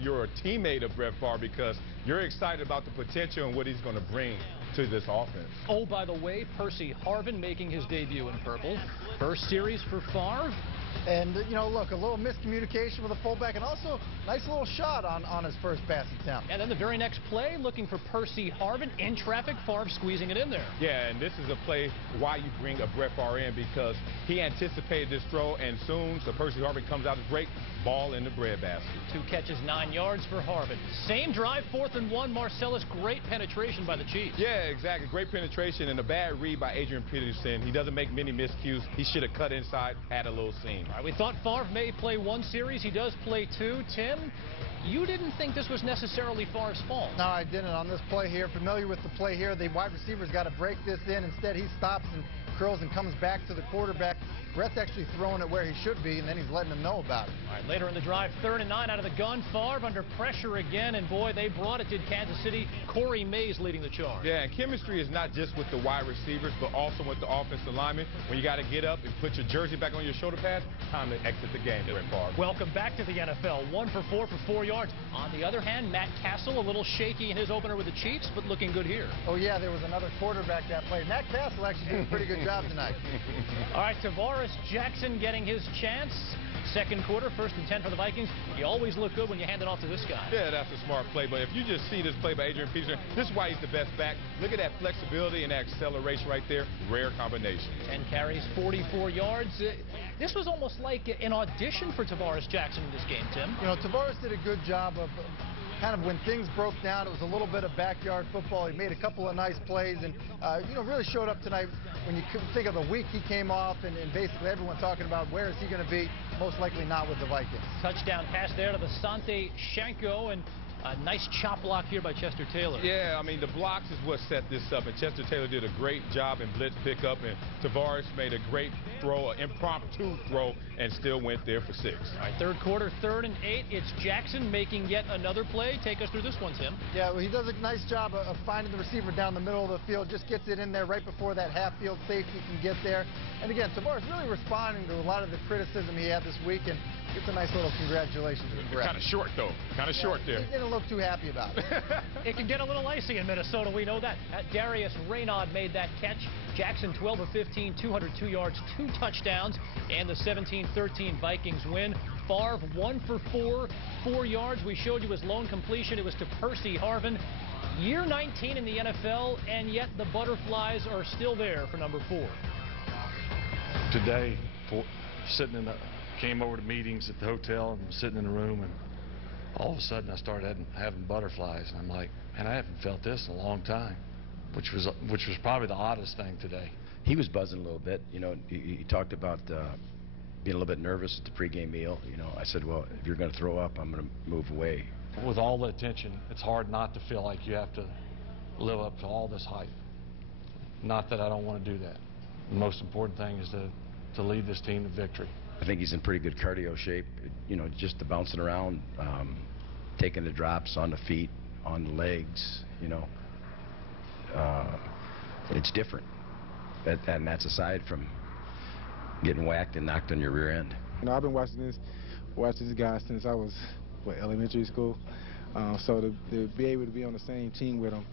you're a teammate of Brett Favre because you're excited about the potential and what he's going to bring to this offense. Oh, by the way, Percy Harvin making his debut in purple. First series for Favre. And, you know, look, a little miscommunication with the fullback and also nice little shot on his first pass attempt. And then the very next play, looking for Percy Harvin in traffic, Favre squeezing it in there. Yeah, and this is a play why you bring a Brett Favre in because he anticipated this throw, and soon so Percy Harvin comes out to break, ball in the breadbasket. 2 catches, 9 yards for Harvin. Same drive, 4th and 1. Marcellus, great penetration by the Chiefs. Yeah, exactly. Great penetration and a bad read by Adrian Peterson. He doesn't make many miscues. He should have cut inside, had a little seam. All right, we thought Favre may play 1 series. He does play 2. Tim, you didn't think this was necessarily Favre's fault. No, I didn't. On this play here, familiar with the play here, the wide receiver's got to break this in. Instead, he stops and curls and comes back to the quarterback. Brett's actually throwing it where he should be, and then he's letting him know about it. All right, later in the drive, 3rd and 9 out of the gun. Favre under pressure again, and boy, they brought it, did Kansas City. Corey Mays leading the charge. Yeah, and chemistry is not just with the wide receivers, but also with the offensive linemen. When you got to get up and put your jersey back on your shoulder pad, time to exit the game, Brett Favre. Welcome back to the NFL. 1 for 4 for 4 yards. On the other hand, Matt Castle, a little shaky in his opener with the Chiefs, but looking good here. Oh, yeah, there was another quarterback that played. Matt Castle actually did a pretty good job tonight. All right, Tavares Jackson getting his chance. Second quarter, 1st and 10 for the Vikings. You always look good when you hand it off to this guy. Yeah, that's a smart play. But if you just see this play by Adrian Peterson, this is why he's the best back. Look at that flexibility and that acceleration right there. Rare combination. 10 carries, 44 yards. This was almost like an audition for Tavares Jackson in this game, Tim. You know, Tavares did a good job of kind of when things broke down, it was a little bit of backyard football. He made a couple of nice plays and, you know, really showed up tonight. When you think of the week he came off and basically everyone talking about where is he going to be, most likely not with the Vikings. Touchdown pass there to the Sante Shanko, and a nice chop block here by Chester Taylor. Yeah, I mean, the blocks is what set this up, and Chester Taylor did a great job in blitz pickup, and Tavares made a great throw, an impromptu throw, and still went there for 6. All right, 3rd quarter, 3rd and 8. It's Jackson making yet another play. Take us through this one, Tim. Yeah, well, he does a nice job of finding the receiver down the middle of the field, just gets it in there right before that half-field safety can get there. And again, Tavares really responding to a lot of the criticism he had this week, and gets a nice little congratulations to Brett. Kind of short, though. Kind of short there. He didn't look too happy about it. It can get a little icy in Minnesota, we know that. Darius Raynaud made that catch. Jackson 12 of 15, 202 yards, 2 touchdowns, and the 17-13 Vikings win. Favre 1 for 4, 4 yards. We showed you his lone completion. It was to Percy Harvin. Year 19 in the NFL, and yet the butterflies are still there for number 4. Today, came over to meetings at the hotel and was sitting in a room, and all of a sudden I started having butterflies, and I'm like, man, I haven't felt this in a long time, which was probably the oddest thing today. He was buzzing a little bit. You know, he talked about being a little bit nervous at the pregame meal. You know, I said, well, if you're going to throw up, I'm going to move away. With all the attention, it's hard not to feel like you have to live up to all this hype. Not that I don't want to do that. The most important thing is to lead this team to victory. I think he's in pretty good cardio shape. You know, just the bouncing around, taking the drops on the feet, on the legs, you know. It's different. And that's aside from getting whacked and knocked on your rear end. You know, I've been watching this guy since I was, elementary school. So to be able to be on the same team with him,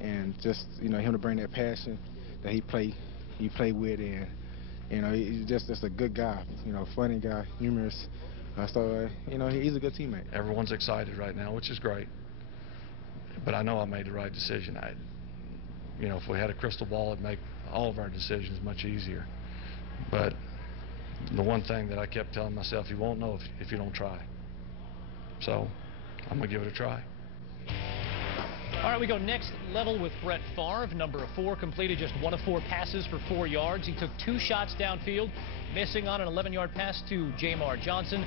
and just, you know, him to bring that passion that he play with, and, you know, he's just a good guy, you know, funny guy, humorous. So, you know, he's a good teammate. Everyone's excited right now, which is great. But I know I made the right decision. You know, if we had a crystal ball, it'd make all of our decisions much easier. But the one thing that I kept telling myself, you won't know if you don't try. So I'm going to give it a try. All right, we go next level with Brett Favre. Number 4 completed just 1 of 4 passes for 4 yards. He took 2 shots downfield, missing on an 11-yard pass to Jamar Johnson.